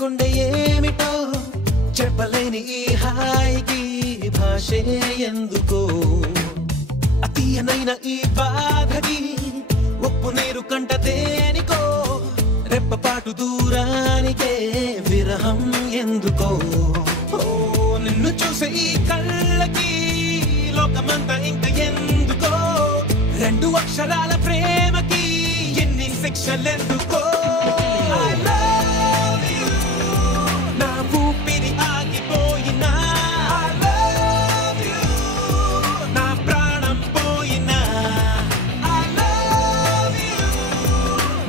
గుండె ఏమిటో చెప్పలేని ఈ హాయికి భాషే ఎందుకో అతీయనైన ఈ బాధకి ఉప్పు నీరు కంట దేనికో రెప్పపాటు దూరానికే విరహం ఎందుకో నిన్ను చూసే ఈ కళ్ళకి లోకమంతా ఇంక ఎందుకో రెండు అక్షరాల ప్రేమకి ఎన్ని శిక్షలెందుకో నా ఊపిరి ఆగిపోయినా నా ప్రాణం పోయినా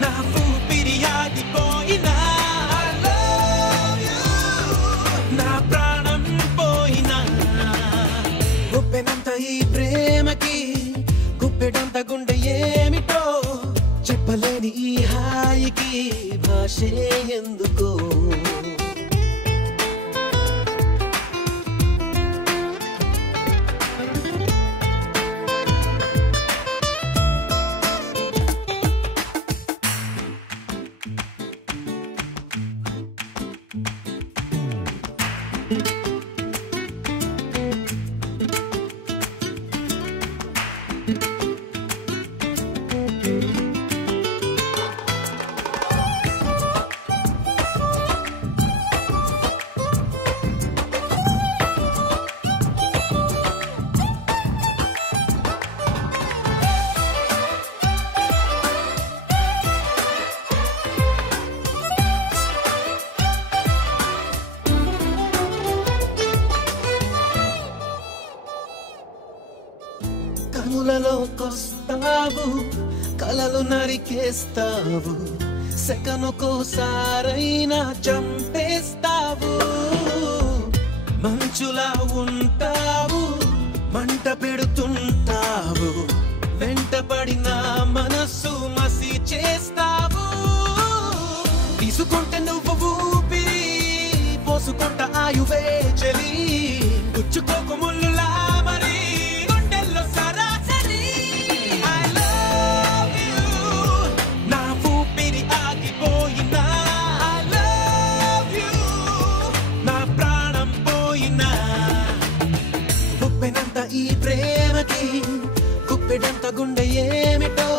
నా ఊపిరి ఆగిపోయినా నా ప్రాణం పోయినా గుప్పెనంత ఈ ప్రేమకి గుప్పెడంత గుండె ఏమిటో చెప్పలేని ఈ హాయికి భాషే ఎందుకో కనులలోకొస్తావు కలలు నరికేస్తావు సెకనుకోసారైనా చంపేస్తావు మంచులా ఉంటావు మంట పెడుతుంటావు వెంటపడిన మనస్సు మసి చేస్తావు తీసుకుంటే నువ్వు ఊపిరి పోసుకుంట ఆయువే చలి పుచ్చుకోకు ముళ్ళులా మరి గుండెల్లో సరాసరి I love you నా ఊపిరి ఆగిపోయినా I love you నా ప్రాణం పోయినా గుప్పెనంత ఈ ప్రేమకి గుప్పెడంత గుండె ఏమిటో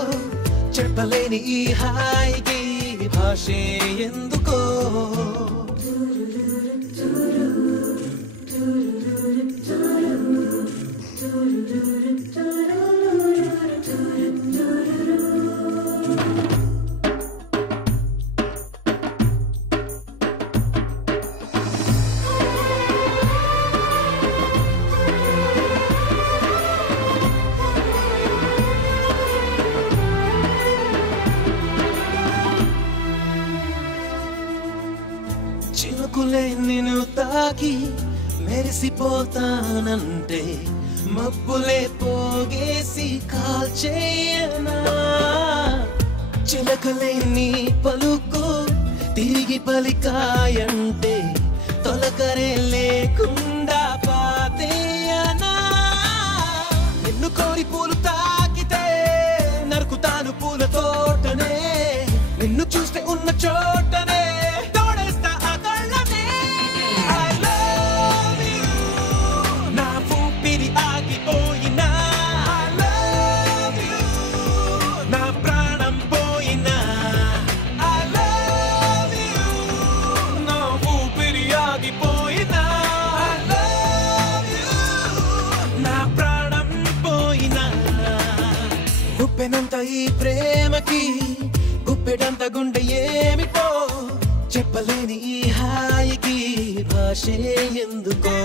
చెప్పలేని ఈ హాయికి భాషే ఎందుకో చినుకులే నిన్ను తాకి మెరిసిపోతానంటే మబ్బులే పోగేసి కాల్చేయనా చిలకలే నీ పలుకు తిరిగి పలికాయంటే తొలకరే లేకుండా పాతేయనా నిన్ను కోరి పూలు తాకితే నరుకుతాను పూల తోటనే నిన్ను చూస్తే ఉన్న చోటనే గుప్పెనంత ఈ ప్రేమకి గుప్పెడంత గుండె ఏమిటో చెప్పలేని ఈ హాయికి భాషే ఎందుకో